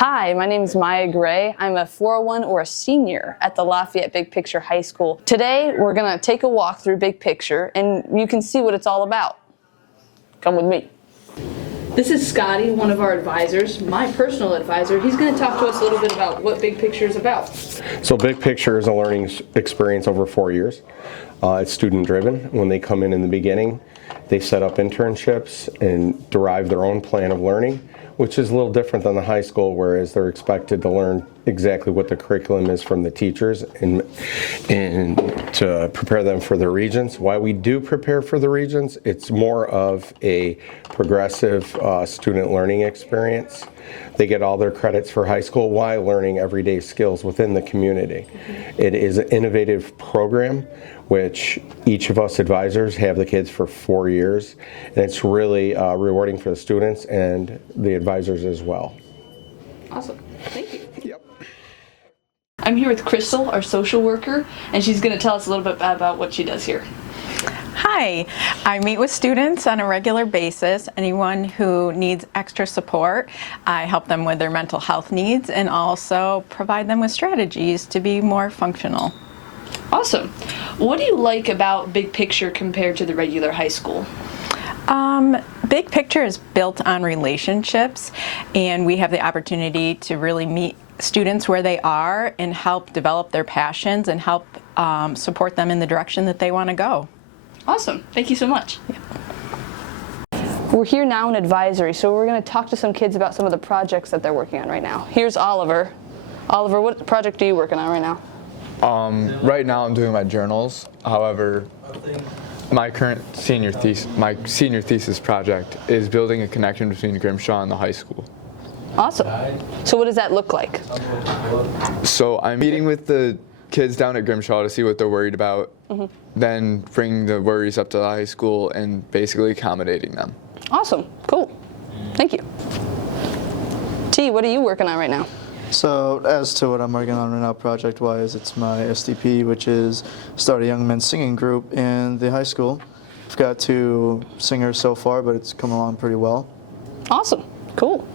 Hi, my name is Maya Gray. I'm a 401 or a senior at the Lafayette Big Picture High School. Today, we're going to take a walk through Big Picture, and you can see what it's all about. Come with me. This is Scotty, one of our advisors, my personal advisor. He's going to talk to us a little bit about what Big Picture is about. So Big Picture is a learning experience over 4 years. It's student-driven. When they come in the beginning, they set up internships and derive their own plan of learning, which is a little different than the high school, whereas they're expected to learn exactly what the curriculum is from the teachers and to prepare them for the Regents. Why we do prepare for the Regents, it's more of a progressive student learning experience. They get all their credits for high school while learning everyday skills within the community. It is an innovative program which each of us advisors have the kids for 4 years, and it's really rewarding for the students and the advisors as well. Awesome. Thank you. Yep. I'm here with Crystal, our social worker, and she's going to tell us a little bit about what she does here. Hi, I meet with students on a regular basis. Anyone who needs extra support, I help them with their mental health needs and also provide them with strategies to be more functional. Awesome. What do you like about Big Picture compared to the regular high school? Big Picture is built on relationships, and we have the opportunity to really meet students where they are and help develop their passions and help support them in the direction that they want to go. Awesome. Thank you so much. Yeah. We're here now in advisory, so we're going to talk to some kids about some of the projects that they're working on right now. Here's Oliver. Oliver, what project are you working on right now? Right now I'm doing my journals. However, my senior thesis project is building a connection between Grimshaw and the high school. Awesome. So what does that look like? So I'm meeting with the kids down at Grimshaw to see what they're worried about, then bring the worries up to the high school and basically accommodating them. Awesome. Cool. Thank you. T, what are you working on right now? So as to what I'm working on right now project-wise, it's my STP, which is Start a Young Men's Singing Group in the high school. I've got 2 singers so far, but it's come along pretty well. Awesome. Cool.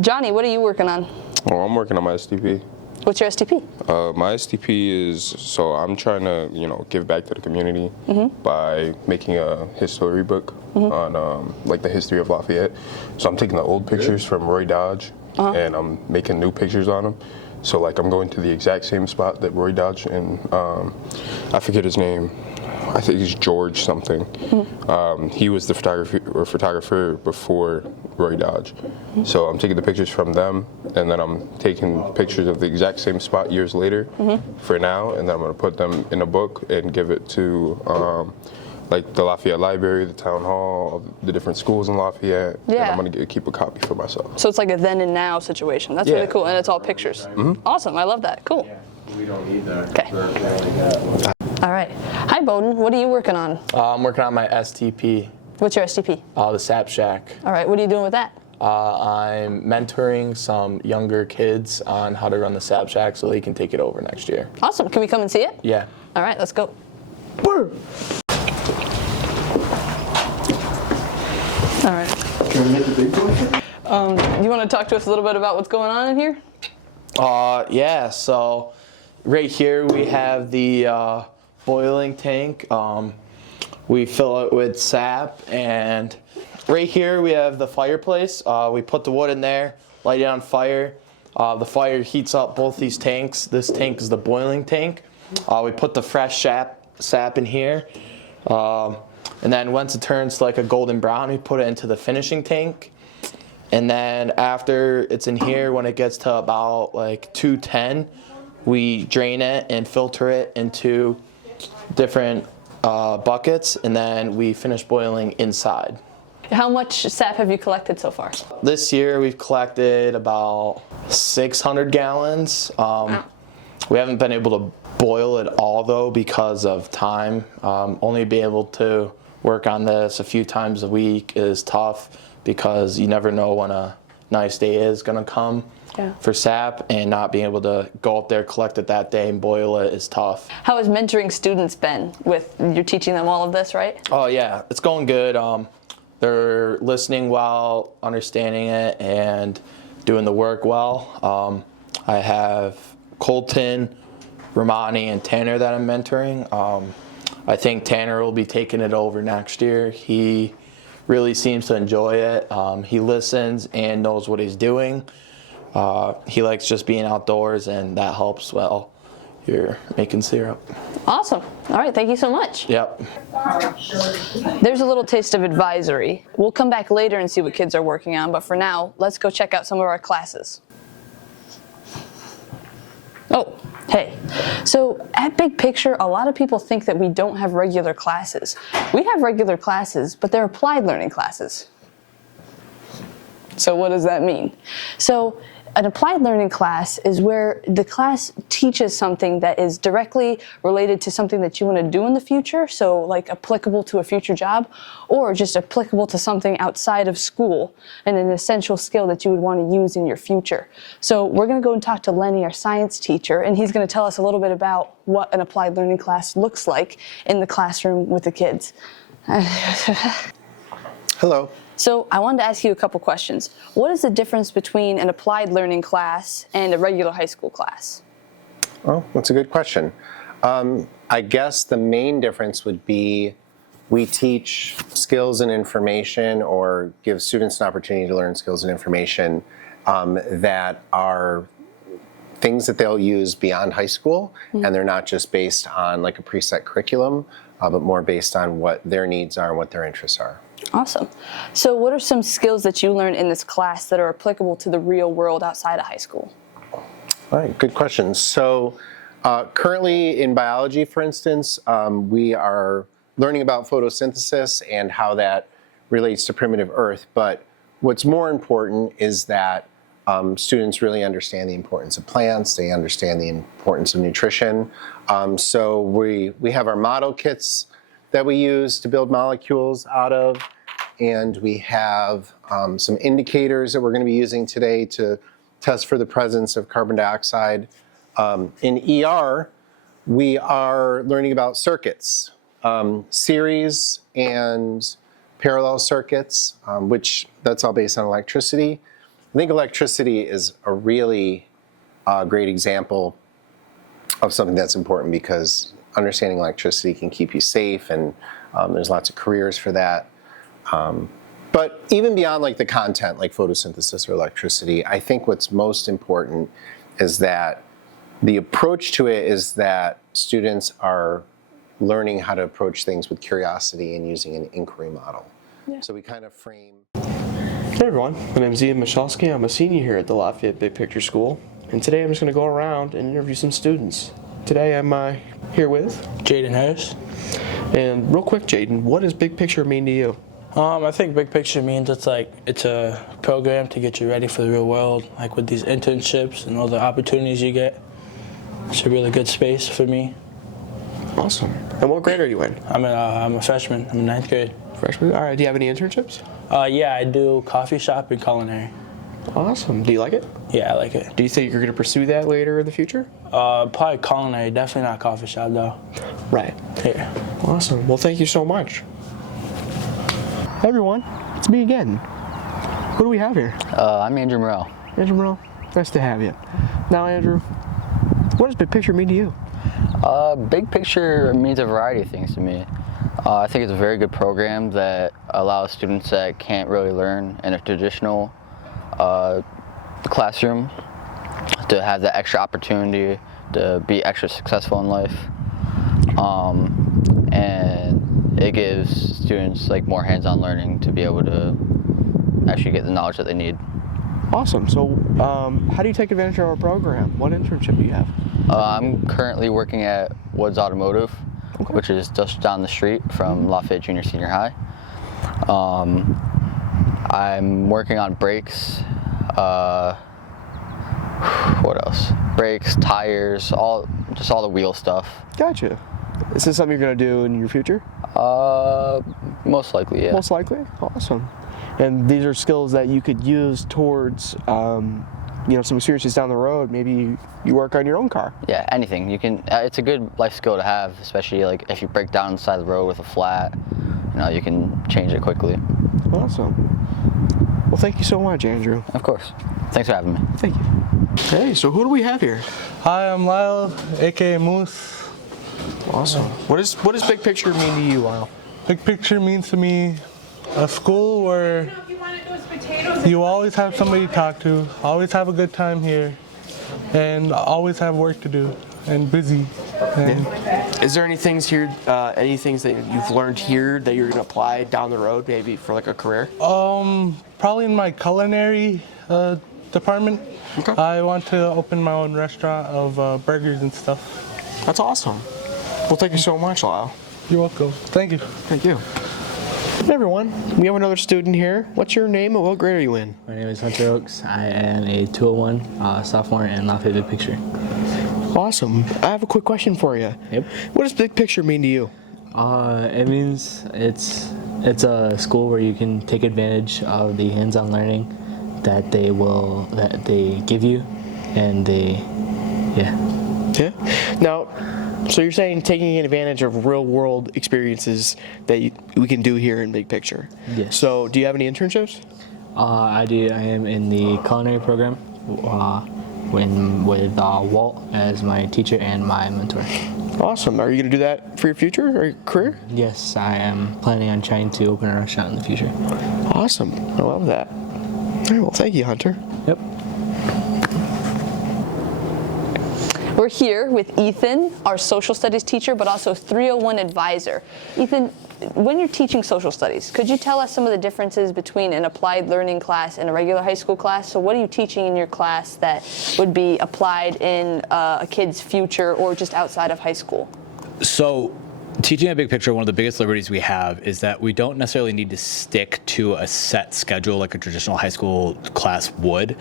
Johnny, what are you working on? Well, I'm working on my STP. What's your STP? My STP is, so I'm trying to, give back to the community by making a history book on like the history of Lafayette. So I'm taking the old pictures from Roy Dodge and I'm making new pictures on them. So like I'm going to the exact same spot that Roy Dodge and I forget his name. I think he's George something. He was the photographer before Roy Dodge. So I'm taking the pictures from them, and then I'm taking pictures of the exact same spot years later for now, and then I'm going to put them in a book and give it to like the Lafayette Library, the Town Hall, the different schools in Lafayette, and I'm going to keep a copy for myself. So it's like a then and now situation. That's really cool, and it's all pictures. Awesome. I love that. Cool. We don't need that. Okay. All right. Hi, Bowden. What are you working on? I'm working on my STP. What's your STP? The Sap Shack. All right. What are you doing with that? I'm mentoring some younger kids on how to run the Sap Shack so they can take it over next year. Awesome. Can we come and see it? Yeah. All right. Let's go. Woo! All right. Can we hit the big boy? You want to talk to us a little bit about what's going on in here? Yeah, so right here we have the boiling tank. We fill it with sap, and right here we have the fireplace. We put the wood in there, light it on fire. The fire heats up both these tanks. This tank is the boiling tank. We put the fresh sap in here. And then once it turns to like a golden brown, we put it into the finishing tank. And then after it's in here, when it gets to about like 210, we drain it and filter it into different buckets, and then we finish boiling inside. How much sap have you collected so far? This year we've collected about 600 gallons. We haven't been able to boil it all though because of time. Only be able to work on this a few times a week is tough because you never know when a nice day is gonna come for sap, and not being able to go up there, collect it that day and boil it is tough. How has mentoring students been with, you're teaching them all of this, right? Oh yeah, it's going good. They're listening while understanding it, and doing the work well. I have Colton, Romani, and Tanner that I'm mentoring. I think Tanner will be taking it over next year. He really seems to enjoy it. He listens and knows what he's doing. He likes just being outdoors, and that helps while you're making syrup. Awesome. All right, thank you so much. Yep. There's a little taste of advisory. We'll come back later and see what kids are working on, but for now, let's go check out some of our classes. Oh, hey. So at Big Picture, a lot of people think that we don't have regular classes. We have regular classes, but they're applied learning classes. So what does that mean? So an applied learning class is where the class teaches something that is directly related to something that you want to do in the future, so like applicable to a future job, or just applicable to something outside of school and an essential skill that you would want to use in your future. So we're going to go and talk to Lenny, our science teacher, and he's going to tell us a little bit about what an applied learning class looks like in the classroom with the kids. Hello. So I wanted to ask you a couple questions. What is the difference between an applied learning class and a regular high school class? Well, that's a good question. I guess the main difference would be we teach skills and information, or give students an opportunity to learn skills and information that are things that they'll use beyond high school, and they're not just based on like a preset curriculum, but more based on what their needs are and what their interests are. Awesome. So what are some skills that you learned in this class that are applicable to the real world outside of high school? All right, good question. So currently in biology, for instance, we are learning about photosynthesis and how that relates to primitive Earth. But what's more important is that students really understand the importance of plants. They understand the importance of nutrition. So we have our model kits that we use to build molecules out of, and we have some indicators that we're going to be using today to test for the presence of carbon dioxide. In ER, we are learning about circuits, series and parallel circuits, which that's all based on electricity. I think electricity is a really great example of something that's important, because understanding electricity can keep you safe, and there's lots of careers for that. But even beyond like the content, like photosynthesis or electricity, I think what's most important is that the approach to it is that students are learning how to approach things with curiosity and using an inquiry model. Yeah. So we kind of frame. Hey everyone, my name is Ian Michalski. I'm a senior here at the Lafayette Big Picture School, and today I'm just going to go around and interview some students. Today I'm here with Jaden Harris. And real quick, Jaden, what does Big Picture mean to you? I think Big Picture means it's a program to get you ready for the real world, like with these internships and all the opportunities you get. It's a really good space for me. Awesome. And what grade are you in? I'm a freshman. I'm in 9th grade. Freshman? All right, do you have any internships? Yeah, I do coffee shop and culinary. Awesome. Do you like it? Yeah, I like it. Do you think you're going to pursue that later in the future? Probably culinary, definitely not coffee shop though. Right. Yeah. Awesome. Well, thank you so much. Hey everyone, it's me again. What do we have here? I'm Andrew Morrell. Andrew Morrell, nice to have you. Now, Andrew, what does Big Picture mean to you? Big Picture means a variety of things to me. I think it's a very good program that allows students that can't really learn in a traditional classroom to have that extra opportunity to be extra successful in life. And it gives students like more hands-on learning to be able to actually get the knowledge that they need. Awesome. So how do you take advantage of our program? What internship do you have? I'm currently working at Woods Automotive, which is just down the street from Lafayette Junior Senior High. I'm working on brakes, what else? Brakes, tires, just all the wheel stuff. Gotcha. Is this something you're going to do in your future? Most likely, yeah. Most likely? Awesome. And these are skills that you could use towards, some experiences down the road. Maybe you work on your own car. Yeah, anything. You can. It's a good life skill to have, especially like if you break down on the side of the road with a flat. You can change it quickly. Awesome. Well, thank you so much, Andrew. Of course. Thanks for having me. Thank you. Hey, so who do we have here? Hi, I'm Lyle, aka Moose. Awesome. What does big picture mean to you, Lyle? Big picture means to me a school where you always have somebody to talk to, always have a good time here, and always have work to do and busy. And Is there any things here, any things that you've learned here that you're gonna apply down the road, maybe for like a career? probably in my culinary department, Okay. I want to open my own restaurant of burgers and stuff. That's awesome. Well, thank you so much, Lyle. You're welcome. Thank you. Thank you. Hey everyone, we have another student here. What's your name and what grade are you in? My name is Hunter Oaks. I am a 201 sophomore in Lafayette Big Picture. Awesome. I have a quick question for you. Yep. What does big picture mean to you? It means it's a school where you can take advantage of the hands-on learning that they give you, and Yeah. Now, so you're saying taking advantage of real-world experiences that we can do here in Big Picture. Yes. So, do you have any internships? I do. I am in the culinary program with Walt as my teacher and my mentor. Awesome. Are you going to do that for your future or your career? Yes, I am planning on trying to open a restaurant in the future. Awesome. I love that. All right, well, thank you, Hunter. Yep. We're here with Ethan, our social studies teacher, but also 301 advisor. Ethan, when you're teaching social studies, could you tell us some of the differences between an applied learning class and a regular high school class? So what are you teaching in your class that would be applied in a kid's future or just outside of high school? So teaching a big picture, one of the biggest liberties we have is that we don't necessarily need to stick to a set schedule like a traditional high school class would.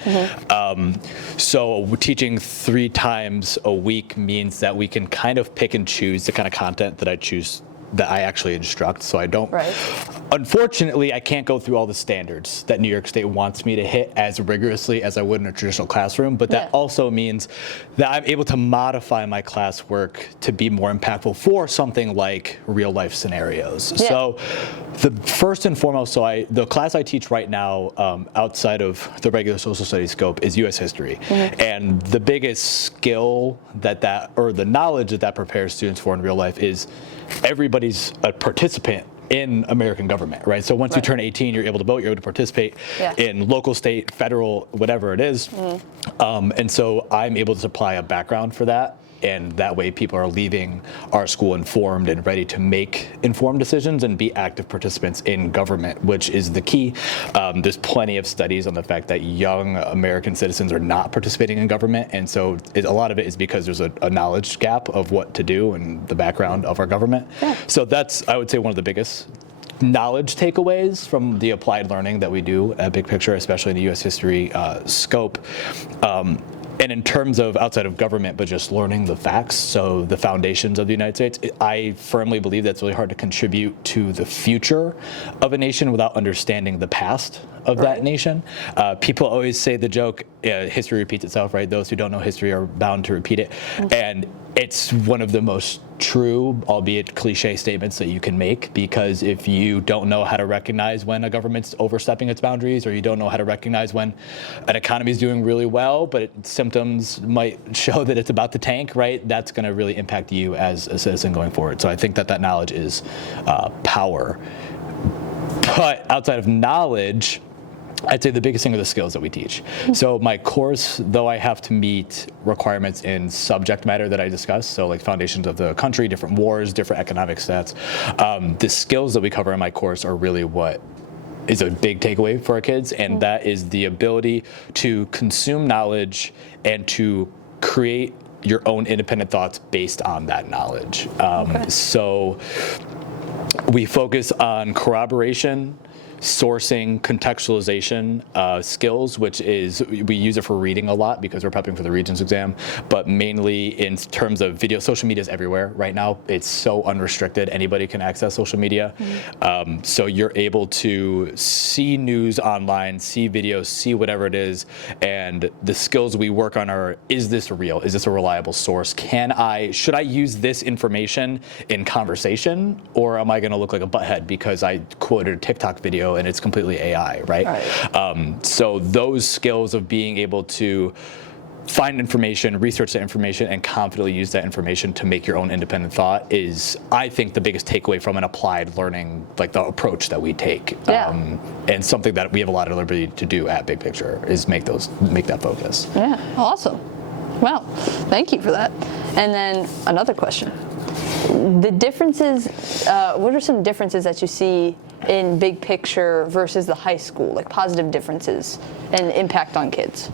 So teaching 3 times a week means that we can kind of pick and choose the kind of content that I actually instruct. So I don't, unfortunately, I can't go through all the standards that New York State wants me to hit as rigorously as I would in a traditional classroom, but that also means that I'm able to modify my classwork to be more impactful for something like real life scenarios. So the first and foremost, the class I teach right now outside of the regular social studies scope is U.S. history. And the biggest skill or the knowledge that prepares students for in real life is everybody's a participant in American government, right? So once you turn 18, you're able to vote, you're able to participate in local, state, federal, whatever it is. And so I'm able to supply a background for that. And that way people are leaving our school informed and ready to make informed decisions and be active participants in government, which is the key. There's plenty of studies on the fact that young American citizens are not participating in government. And so a lot of it is because there's a knowledge gap of what to do and the background of our government. So that's, I would say, one of the biggest knowledge takeaways from the applied learning that we do at Big Picture, especially in the U.S. history scope. And in terms of outside of government, but just learning the facts, so the foundations of the United States, I firmly believe that's really hard to contribute to the future of a nation without understanding the past of that nation. People always say the joke, history repeats itself, right? Those who don't know history are bound to repeat it. And it's one of the most true, albeit cliche statements that you can make, because if you don't know how to recognize when a government's overstepping its boundaries, or you don't know how to recognize when an economy is doing really well, but symptoms might show that it's about to tank, right? That's going to really impact you as a citizen going forward. So I think that knowledge is power. But outside of knowledge, I'd say the biggest thing are the skills that we teach. So my course, though I have to meet requirements in subject matter that I discuss, so like foundations of the country, different wars, different economic stats, the skills that we cover in my course are really what is a big takeaway for our kids, and that is the ability to consume knowledge and to create your own independent thoughts based on that knowledge. So we focus on corroboration, sourcing, contextualization skills, which is, we use it for reading a lot because we're prepping for the Regents exam, but mainly in terms of video. Social media is everywhere right now. It's so unrestricted. Anybody can access social media. So you're able to see news online, see videos, see whatever it is, and the skills we work on are, is this real? Is this a reliable source? Should I use this information in conversation, or am I gonna look like a butthead because I quoted a TikTok video video and it's completely AI, right? So those skills of being able to find information, research that information, and confidently use that information to make your own independent thought is, I think, the biggest takeaway from an applied learning, like the approach that we take. And something that we have a lot of liberty to do at Big Picture is make that focus. Yeah, awesome. Well, thank you for that. And then another question. The differences, what are some differences that you see in Big Picture versus the high school, like positive differences and impact on kids?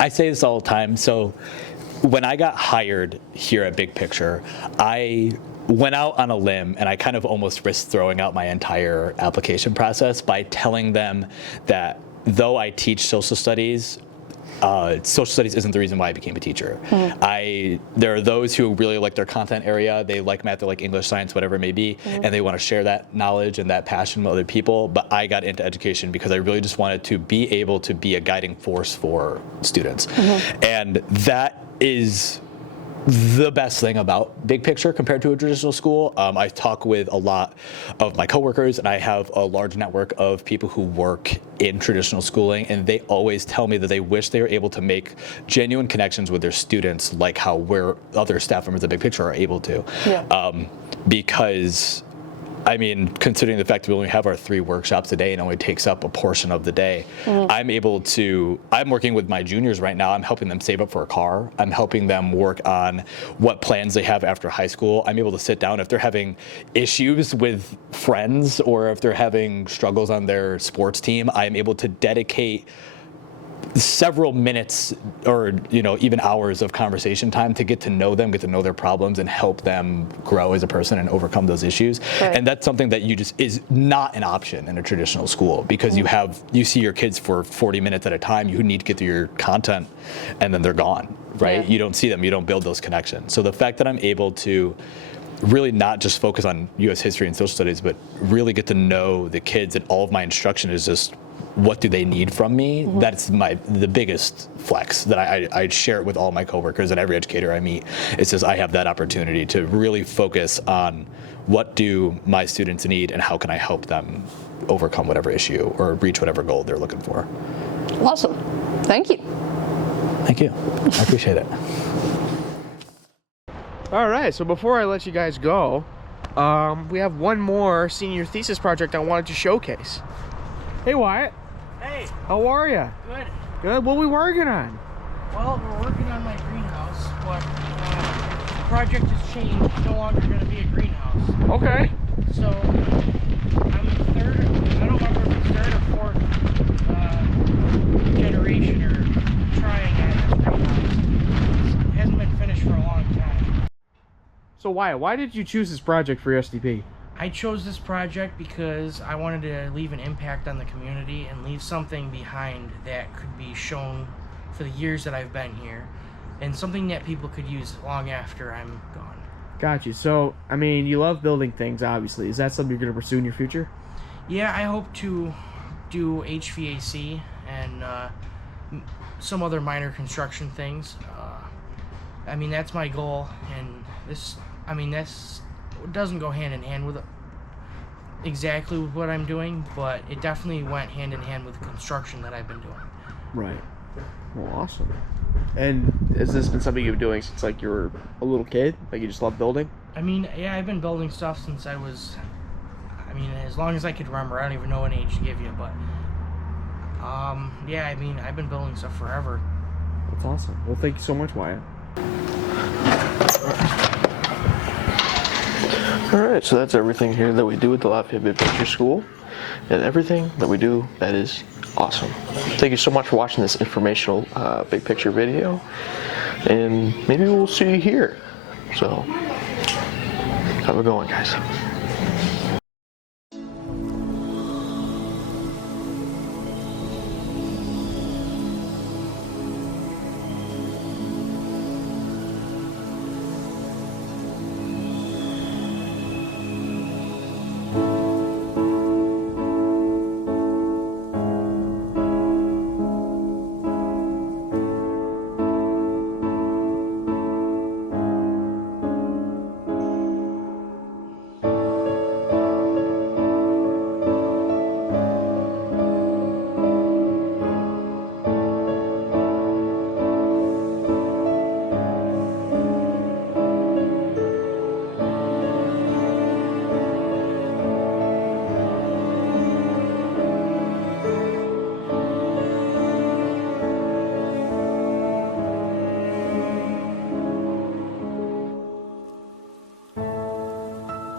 I say this all the time. So when I got hired here at Big Picture, I went out on a limb and I kind of almost risked throwing out my entire application process by telling them that though I teach social studies isn't the reason why I became a teacher. There are those who really like their content area, they like math, they like English, science, whatever it may be, and they want to share that knowledge and that passion with other people. But I got into education because I really just wanted to be able to be a guiding force for students. And that is the best thing about Big Picture compared to a traditional school. I talk with a lot of my coworkers, and I have a large network of people who work in traditional schooling, and they always tell me that they wish they were able to make genuine connections with their students like how other staff members at Big Picture are able to. Because I mean, considering the fact that we only have our 3 workshops a day and only takes up a portion of the day, I'm working with my juniors right now. I'm helping them save up for a car. I'm helping them work on what plans they have after high school. I'm able to sit down if they're having issues with friends or if they're having struggles on their sports team. I'm able to dedicate several minutes or even hours of conversation time to get to know them, get to know their problems, and help them grow as a person and overcome those issues. And that's something that is not an option in a traditional school, because you see your kids for 40 minutes at a time. You need to get through your content and then they're gone, right? You don't see them, you don't build those connections. So the fact that I'm able to really not just focus on U.S. history and social studies, but really get to know the kids, and all of my instruction is just what do they need from me? That's the biggest flex that I share it with all my coworkers and every educator I meet. It's just I have that opportunity to really focus on what do my students need and how can I help them overcome whatever issue or reach whatever goal they're looking for. Awesome. Thank you. Thank you. I appreciate it. All right, so before I let you guys go, we have one more senior thesis project I wanted to showcase. Hey Wyatt. Hey. How are you? Good. Good. What are we working on? Well, we're working on my greenhouse, but the project has changed. It's no longer going to be a greenhouse. Okay. So I'm the third, I don't remember if it's third or fourth generation or trying at this greenhouse. It hasn't been finished for a long time. So Wyatt, why did you choose this project for your SDP? I chose this project because I wanted to leave an impact on the community and leave something behind that could be shown for the years that I've been here, and something that people could use long after I'm gone. Got you. So, I mean, you love building things, obviously. Is that something you're going to pursue in your future? Yeah, I hope to do HVAC and some other minor construction things. I mean, that's my goal, and this doesn't go hand in hand with exactly with what I'm doing, but it definitely went hand in hand with the construction that I've been doing. Right. Well, awesome. And has this been something you've been doing since like you were a little kid? Like you just love building? I mean, yeah, I've been building stuff since I was, as long as I could remember. I don't even know what age to give you, but yeah, I've been building stuff forever. That's awesome. Well, thank you so much, Wyatt. Alright, so that's everything here that we do at the Lafayette Big Picture School, and everything that we do that is awesome. Thank you so much for watching this informational Big Picture video, and maybe we'll see you here. So, have a good one, guys.